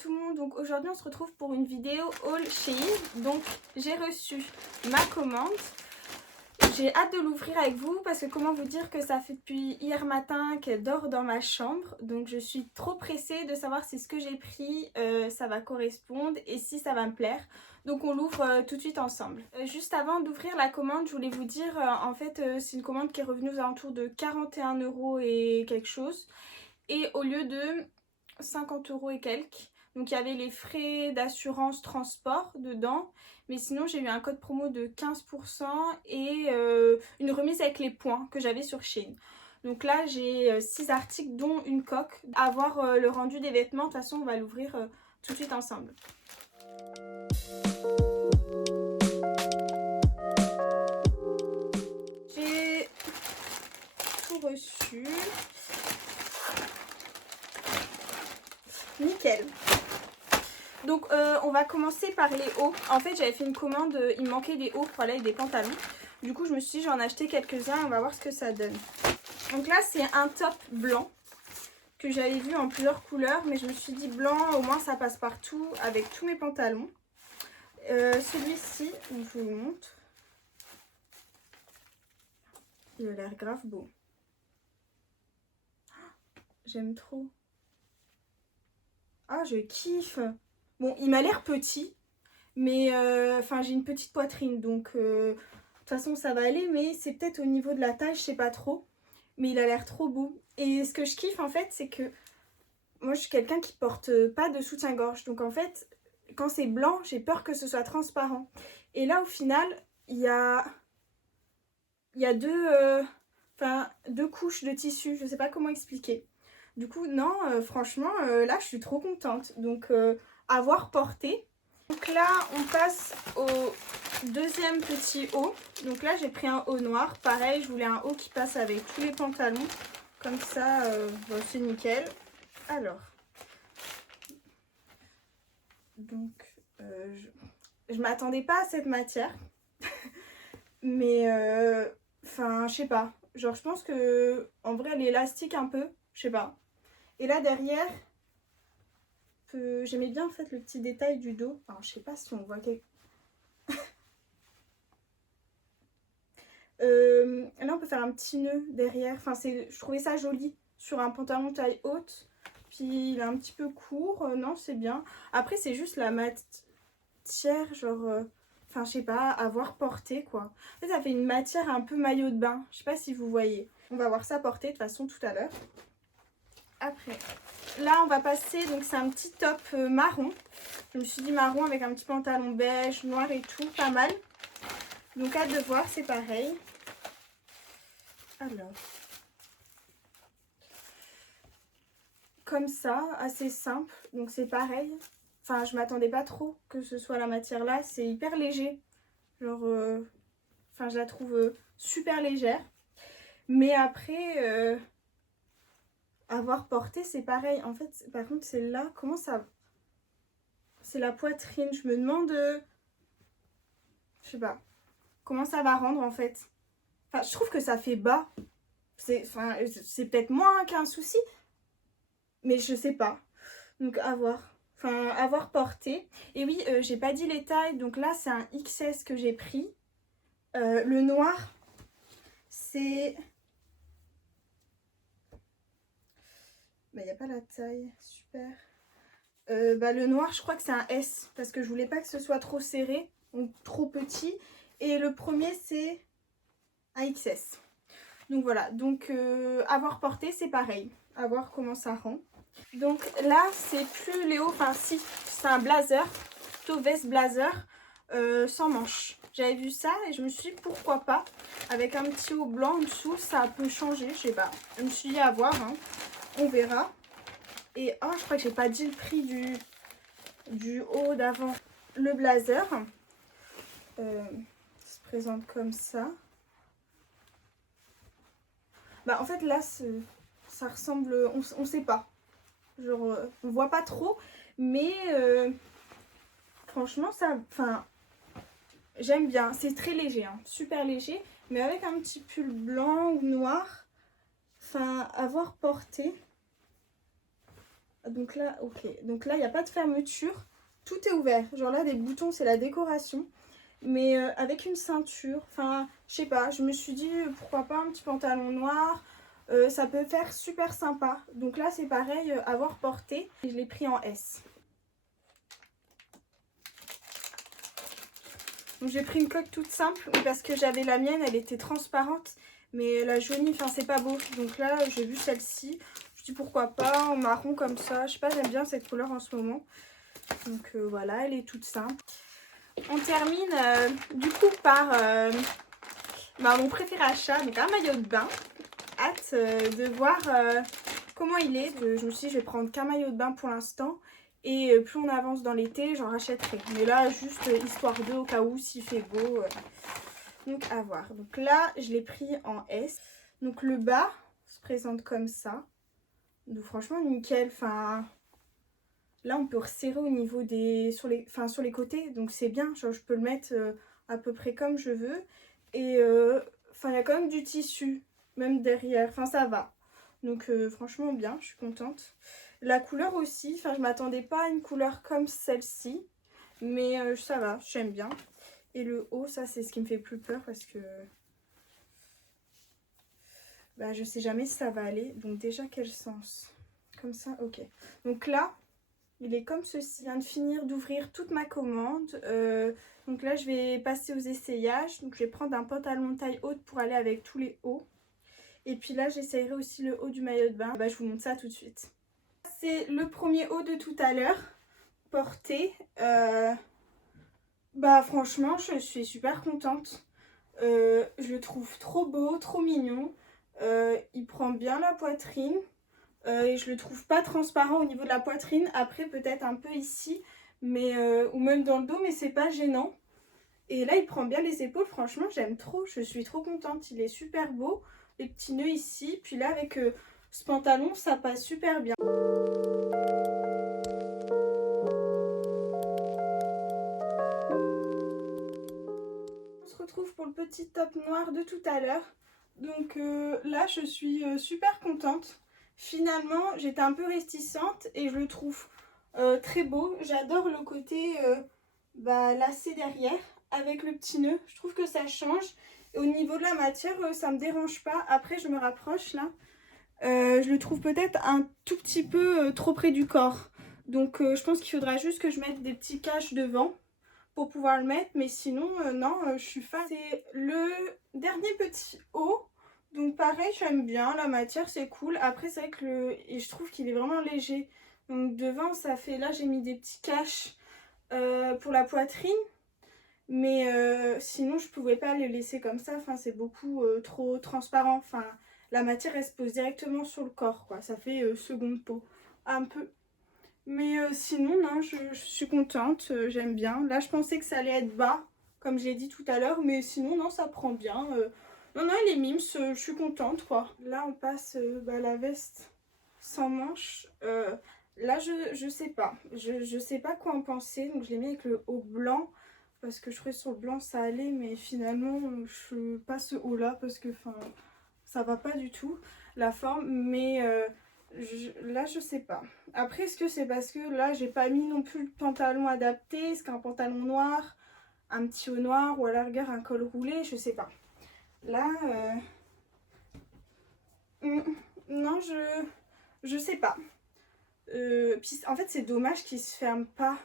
tout le monde, donc aujourd'hui on se retrouve pour une vidéo haul chez Yves. Donc j'ai reçu ma commande. J'ai hâte de l'ouvrir avec vous parce que comment vous dire que ça fait depuis hier matin qu'elle dort dans ma chambre. Donc je suis trop pressée de savoir si ce que j'ai pris ça va correspondre et si ça va me plaire. Donc on l'ouvre tout de suite ensemble. Juste avant d'ouvrir la commande, je voulais vous dire en fait c'est une commande qui est revenue aux alentours de 41 € et quelque chose. Et au lieu de 50 € et quelques. Donc il y avait les frais d'assurance transport dedans. Mais sinon j'ai eu un code promo de 15% et une remise avec les points que j'avais sur Shein. Donc là j'ai 6 articles dont une coque. À voir le rendu des vêtements. De toute façon on va l'ouvrir tout de suite ensemble. J'ai tout reçu. Nickel. Donc on va commencer par les hauts. En fait j'avais fait une commande, il me manquait des hauts pour aller avec des pantalons. Du coup je me suis dit j'en ai acheté quelques-uns, on va voir ce que ça donne. Donc là c'est un top blanc que j'avais vu en plusieurs couleurs. Mais je me suis dit blanc au moins ça passe partout avec tous mes pantalons. Celui-ci, je vous le montre. Il a l'air grave beau. J'aime trop. Ah je kiffe. Bon, il m'a l'air petit, mais enfin j'ai une petite poitrine, donc de toute façon ça va aller, mais c'est peut-être au niveau de la taille, je sais pas trop. Mais il a l'air trop beau. Et ce que je kiffe en fait, c'est que moi je suis quelqu'un qui porte pas de soutien-gorge. Donc en fait, quand c'est blanc, j'ai peur que ce soit transparent. Et là au final, il y a deux couches de tissu, je sais pas comment expliquer. Du coup, non, franchement, là je suis trop contente. Donc avoir porté. Donc là on passe au deuxième petit haut. Donc là j'ai pris un haut noir. Pareil, je voulais un haut qui passe avec tous les pantalons. Comme ça, bon, c'est nickel. Alors, donc je m'attendais pas à cette matière. Mais enfin, je sais pas. Genre je pense que en vrai elle est élastique un peu. Je sais pas. Et là derrière, j'aimais bien en fait le petit détail du dos. Alors je sais pas si on voit quelque... là on peut faire un petit nœud derrière. Enfin je trouvais ça joli sur un pantalon taille haute. Puis il est un petit peu court. Non c'est bien. Après c'est juste la matière genre... Enfin je sais pas, avoir porté quoi. En fait ça fait une matière un peu maillot de bain. Je sais pas si vous voyez. On va voir ça porter de toute façon tout à l'heure. Après, là on va passer, donc c'est un petit top marron. Je me suis dit marron avec un petit pantalon beige, noir et tout, pas mal. Donc hâte de voir, c'est pareil. Alors, comme ça, assez simple, donc c'est pareil. Enfin, je m'attendais pas trop que ce soit la matière là, c'est hyper léger. Genre, enfin je la trouve super légère. Mais après... avoir porté c'est pareil. En fait par contre c'est là, comment ça, c'est la poitrine, je me demande je sais pas comment ça va rendre en fait. Enfin je trouve que ça fait bas, c'est peut-être moins qu'un souci, mais je sais pas. Donc à voir, enfin avoir porté. Et oui, j'ai pas dit les tailles. Donc là c'est un XS que j'ai pris. Le noir c'est... Bah, il n'y a pas la taille, super. Le noir, je crois que c'est un S, parce que je voulais pas que ce soit trop serré, donc trop petit. Et le premier, c'est un XS. Donc voilà, donc avoir porté, c'est pareil. À voir comment ça rend. Donc là, c'est plus les hauts, enfin si, c'est un blazer, plutôt veste blazer, sans manches. J'avais vu ça et je me suis dit pourquoi pas, avec un petit haut blanc en dessous, ça peut changer, je sais pas. Je me suis dit à voir, hein. On verra. Et oh, je crois que j'ai pas dit le prix du haut d'avant. Le blazer se présente comme ça. Bah en fait là ça ressemble, on sait pas. Genre on voit pas trop, mais franchement ça, enfin j'aime bien. C'est très léger, hein, super léger, mais avec un petit pull blanc ou noir. Enfin avoir porté. Donc là, ok. Donc là, il n'y a pas de fermeture. Tout est ouvert. Genre là, les boutons, c'est la décoration. Mais avec une ceinture. Enfin, je sais pas. Je me suis dit, pourquoi pas un petit pantalon noir. Ça peut faire super sympa. Donc là, c'est pareil, avoir porté. Et je l'ai pris en S. Donc j'ai pris une coque toute simple. Parce que j'avais la mienne, elle était transparente. Mais la jaunie, enfin, c'est pas beau. Donc là, j'ai vu celle-ci. Je dis pourquoi pas, en marron comme ça. Je sais pas, j'aime bien cette couleur en ce moment. Donc voilà, elle est toute simple. On termine du coup par mon préféré achat, donc un maillot de bain. Hâte de voir comment il est. Je me suis dit, je vais prendre qu'un maillot de bain pour l'instant. Et plus on avance dans l'été, j'en rachèterai. Mais là, juste histoire d'eux au cas où, s'il fait beau. Donc à voir. Donc là, je l'ai pris en S. Donc le bas se présente comme ça. Donc franchement, nickel. Enfin, là, on peut resserrer au niveau des... sur les côtés. Donc c'est bien. Genre, je peux le mettre à peu près comme je veux. Et il y a quand même du tissu. Même derrière. Enfin, ça va. Donc franchement, bien. Je suis contente. La couleur aussi. Enfin, je m'attendais pas à une couleur comme celle-ci. Mais ça va. J'aime bien. Et le haut, ça, c'est ce qui me fait plus peur parce que... bah, je sais jamais si ça va aller. Donc déjà, quel sens? Comme ça, ok. Donc là, il est comme ceci. Je viens de finir d'ouvrir toute ma commande. Donc là, je vais passer aux essayages. Donc je vais prendre un pantalon taille haute pour aller avec tous les hauts. Et puis là, j'essayerai aussi le haut du maillot de bain. Bah, je vous montre ça tout de suite. C'est le premier haut de tout à l'heure. Porté. Bah franchement, je suis super contente. Je le trouve trop beau, trop mignon. Il prend bien la poitrine. Et je le trouve pas transparent au niveau de la poitrine. Après, peut-être un peu ici. Mais, ou même dans le dos, mais c'est pas gênant. Et là, il prend bien les épaules. Franchement, j'aime trop. Je suis trop contente. Il est super beau. Les petits nœuds ici. Puis là, avec ce pantalon, ça passe super bien. On se retrouve pour le petit top noir de tout à l'heure. Donc là, je suis super contente. Finalement, j'étais un peu réticente et je le trouve très beau. J'adore le côté lacé derrière avec le petit nœud. Je trouve que ça change. Et au niveau de la matière, ça me dérange pas. Après, je me rapproche là. Je le trouve peut-être un tout petit peu trop près du corps. Donc je pense qu'il faudra juste que je mette des petits caches devant pour pouvoir le mettre. Mais sinon, non, je suis fan. C'est le dernier petit haut. Donc pareil, j'aime bien. La matière, c'est cool. Après, c'est vrai que et je trouve qu'il est vraiment léger. Donc devant, ça fait... Là, j'ai mis des petits caches pour la poitrine. Mais sinon, je pouvais pas les laisser comme ça. Enfin, c'est beaucoup trop transparent. Enfin, la matière, elle se pose directement sur le corps, quoi. Ça fait seconde peau. Un peu. Mais sinon, non, je suis contente. J'aime bien. Là, je pensais que ça allait être bas, comme je l'ai dit tout à l'heure. Mais sinon, non, ça prend bien. Non, non, il est mimes. Je suis contente, quoi. Là, on passe la veste sans manches. Là, je sais pas. Je sais pas quoi en penser. Donc, je l'ai mis avec le haut blanc. Parce que je trouvais sur le blanc ça allait, mais finalement je passe ce haut là parce que ça va pas du tout la forme. Mais là je sais pas. Après, est-ce que c'est parce que là j'ai pas mis non plus le pantalon adapté? Est-ce qu'un pantalon noir, un petit haut noir ou à la rigueur un col roulé? Je sais pas. Là non, je sais pas. Puis en fait c'est dommage qu'il se ferme pas.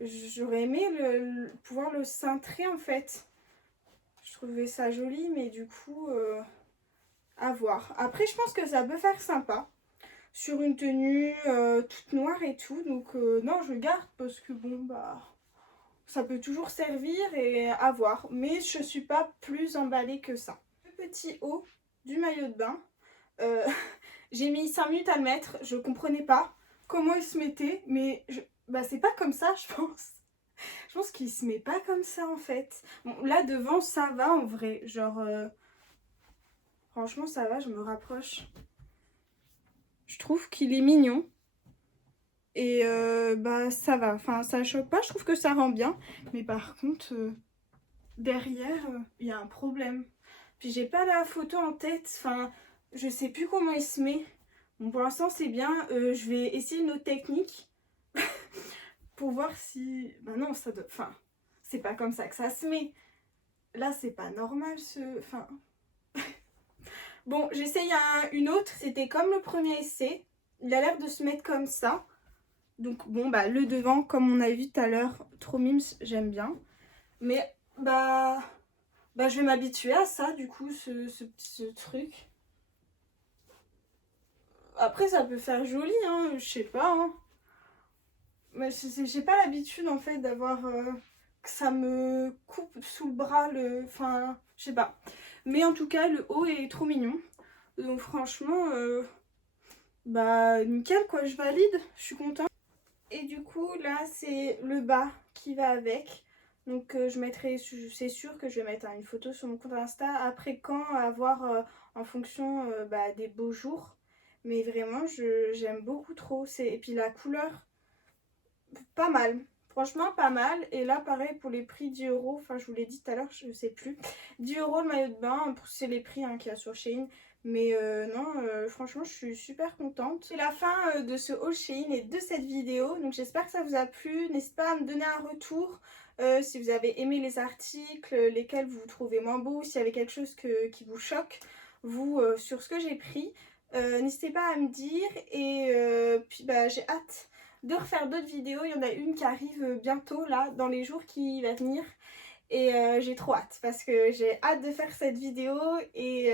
J'aurais aimé pouvoir le cintrer en fait. Je trouvais ça joli, mais du coup, à voir. Après, je pense que ça peut faire sympa. Sur une tenue toute noire et tout. Donc, non, je garde parce que bon, bah, ça peut toujours servir et à voir. Mais je suis pas plus emballée que ça. Le petit haut du maillot de bain. J'ai mis 5 minutes à le mettre. Je comprenais pas comment il se mettait. Mais c'est pas comme ça, je pense. Je pense qu'il se met pas comme ça en fait. Bon, là devant ça va en vrai. Genre franchement ça va, je me rapproche. Je trouve qu'il est mignon. Et ça va. Enfin ça choque pas, je trouve que ça rend bien. Mais par contre derrière il y a un problème. Puis j'ai pas la photo en tête. Enfin je sais plus comment il se met. Bon, pour l'instant c'est bien, je vais essayer une autre technique pour voir si... Bah non, ça doit... Enfin, c'est pas comme ça que ça se met. Là c'est pas normal ce... Enfin... Bon, j'essaye une autre, c'était comme le premier essai. Il a l'air de se mettre comme ça. Donc bon, bah le devant, comme on a vu tout à l'heure, trop mimes, j'aime bien. Mais bah je vais m'habituer à ça du coup, ce truc. Après ça peut faire joli, hein, je sais pas. Hein. Mais j'ai pas l'habitude en fait d'avoir que ça me coupe sous le bras, enfin je sais pas. Mais en tout cas le haut est trop mignon. Donc franchement, bah nickel quoi, je valide, je suis contente. Et du coup là c'est le bas qui va avec. Donc je mettrai, c'est sûr que je vais mettre une photo sur mon compte Insta après quand à voir en fonction bah, des beaux jours. Mais vraiment j'aime beaucoup trop. Et puis la couleur, pas mal. Franchement pas mal. Et là pareil pour les prix 10 €. Enfin je vous l'ai dit tout à l'heure, je sais plus. 10 € le maillot de bain, c'est les prix qu'il y a sur Shein. Mais non, franchement je suis super contente. C'est la fin de ce haul Shein et de cette vidéo. Donc j'espère que ça vous a plu. N'hésitez pas à me donner un retour. Si vous avez aimé les articles, lesquels vous trouvez moins beaux, s'il y avait quelque chose qui vous choque, vous, sur ce que j'ai pris, n'hésitez pas à me dire. Et puis bah, j'ai hâte de refaire d'autres vidéos. Il y en a une qui arrive bientôt, là, dans les jours qui vont venir. Et j'ai trop hâte, parce que j'ai hâte de faire cette vidéo. Et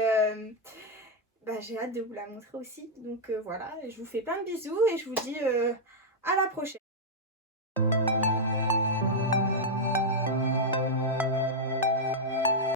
bah, j'ai hâte de vous la montrer aussi. Donc voilà, je vous fais plein de bisous et je vous dis à la prochaine.